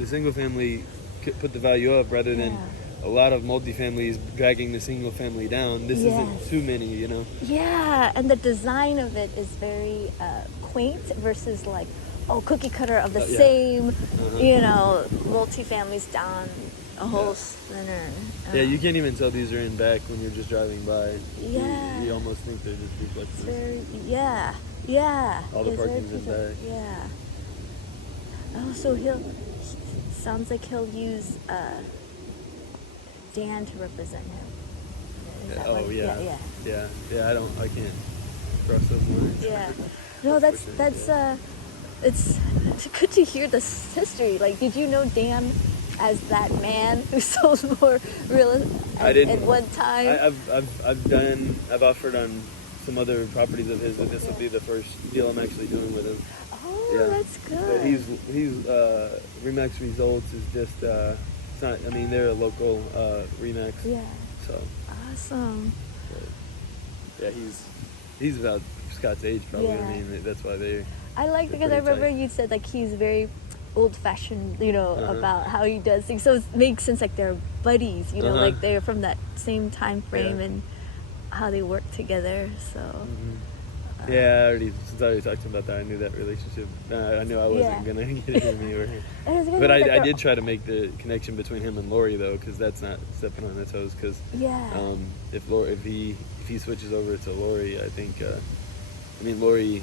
the single family put the value up rather than a lot of multifamilies dragging the single family down. This isn't too many, you know. Yeah, and the design of it is very quaint versus like cookie cutter of the same, you know, multifamilies down a whole center. Yeah, you can't even tell these are in back when you're just driving by. Yeah, you almost think they're just reflexes. All the parking's in back. Yeah. Oh, so sounds like he'll use Dan to represent him. I can't cross those words. Yeah. No, that's it's good to hear this history. Like, did you know Dan as that man who sold more real at one time? I've offered on some other properties of his, but this will be the first deal I'm actually doing with him. Oh, that's good. But he's Remax Results is just it's not. I mean, they're a local Remax. Yeah. So awesome. But, he's about Scott's age probably. Yeah. I mean, that's why they. I like because I remember you said like he's very old-fashioned, you know, about how he does things. So it makes sense, like they're buddies, you know, like they're from that same time frame and how they work together. So since I already talked to him about that, I knew that relationship. I knew I wasn't gonna get it in me or him. But I did try to make the connection between him and Lori though, because that's not stepping on their toes. Because if he switches over to Lori, I think Lori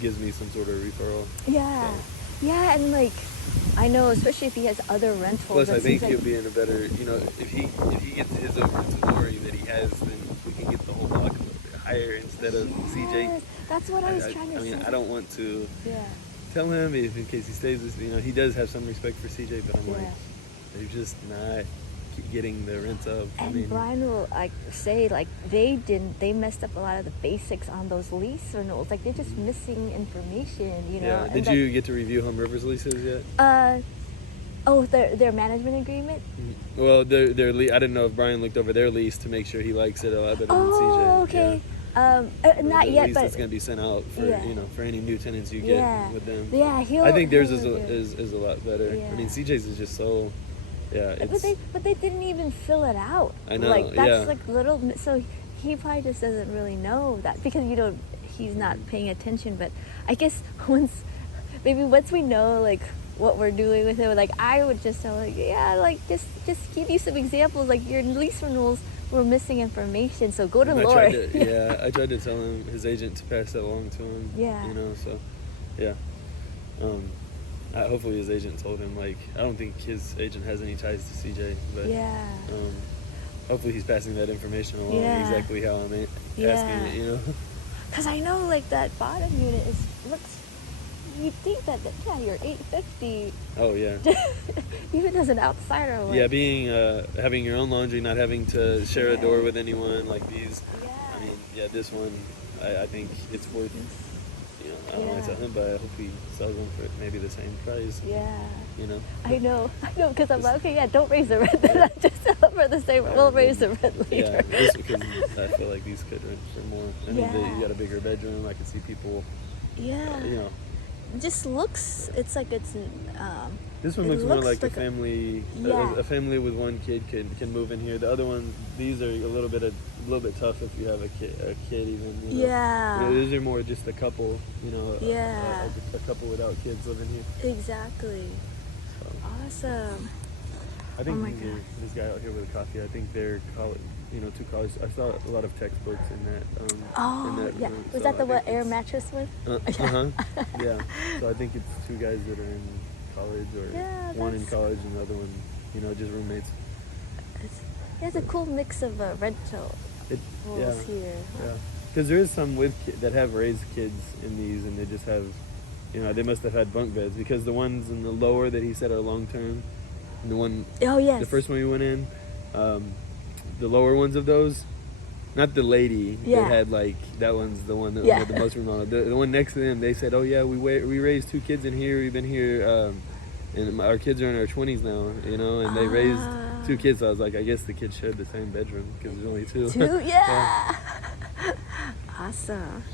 gives me some sort of referral. Yeah. Yeah, and like I know, especially if he has other rentals. Plus, I think he'll be in a better, you know, if he gets his over to Lori that he has, then we can get the whole block a little bit higher instead of CJ. That's what I was trying to say. I don't want to tell him if in case he stays with, you know, he does have some respect for CJ, but I'm like, they're just not getting the rent up. And Brian will say like they messed up a lot of the basics on those lease renewals. Like they're just missing information, you know. Yeah. Did you get to review Home River's leases yet? Their management agreement. Well, I didn't know if Brian looked over their lease to make sure he likes it a lot better than CJ. Oh, okay. Yeah. Not yet, but it's going to be sent out for for any new tenants you get with them. Yeah, I think theirs is a lot better. Yeah. I mean, CJ's is just so. Yeah, but they didn't even fill it out. I know. Like that's like little. So he probably just doesn't really know that because he's not paying attention. But I guess once we know like what we're doing with it, like I would just tell like just give you some examples. Like your lease renewals were missing information, so go to Lori. I tried to tell him his agent to pass that along to him. Yeah. You know, so yeah. Hopefully his agent told him, like, I don't think his agent has any ties to CJ, but hopefully he's passing that information along exactly how I'm asking it, you know? Because I know, like, that bottom unit looks, you'd think that you're 850. Oh, yeah. Even as an outsider. Like, yeah, being, having your own laundry, not having to share a door with anyone, like these. Yeah. I mean, this one, I think it's worth I don't want to tell him, but I hope he sells them for maybe the same price. Yeah. You know? I know, because I'm like, okay, don't raise the rent. Then I just sell them for the same. We'll raise the rent later. Yeah, just because I feel like these could rent for more. I mean, you got a bigger bedroom. I can see people. Yeah. You know. It just looks. It's like it's. This one looks more like a family. A family with one kid can move in here. The other one, these are a little bit tough if you have a kid even. You know? Yeah. These are more just a couple. You know. Yeah. A couple without kids living here. Exactly. So. Awesome. I think this guy out here with a coffee. I think they're college. You know, 2 college. I saw a lot of textbooks in that. Yeah. Was that the air mattress one? Yeah. So I think it's 2 guys that are in college, or one in college and the other one, you know, just roommates. It's a cool mix of rental rules here. Yeah, because there is some that have raised kids in these, and they just have, you know, they must have had bunk beds, because the ones in the lower that he said are long term, and the one, the first one we went in, the lower ones of those. Not the lady that had like that one's the one that had the most room on it. The one next to them, they said, "Oh yeah, we raised 2 kids in here. We've been here, and our kids are in our 20s now, you know." And they raised 2 kids. So I was like, I guess the kids shared the same bedroom because there's only 2. 2, yeah. Awesome.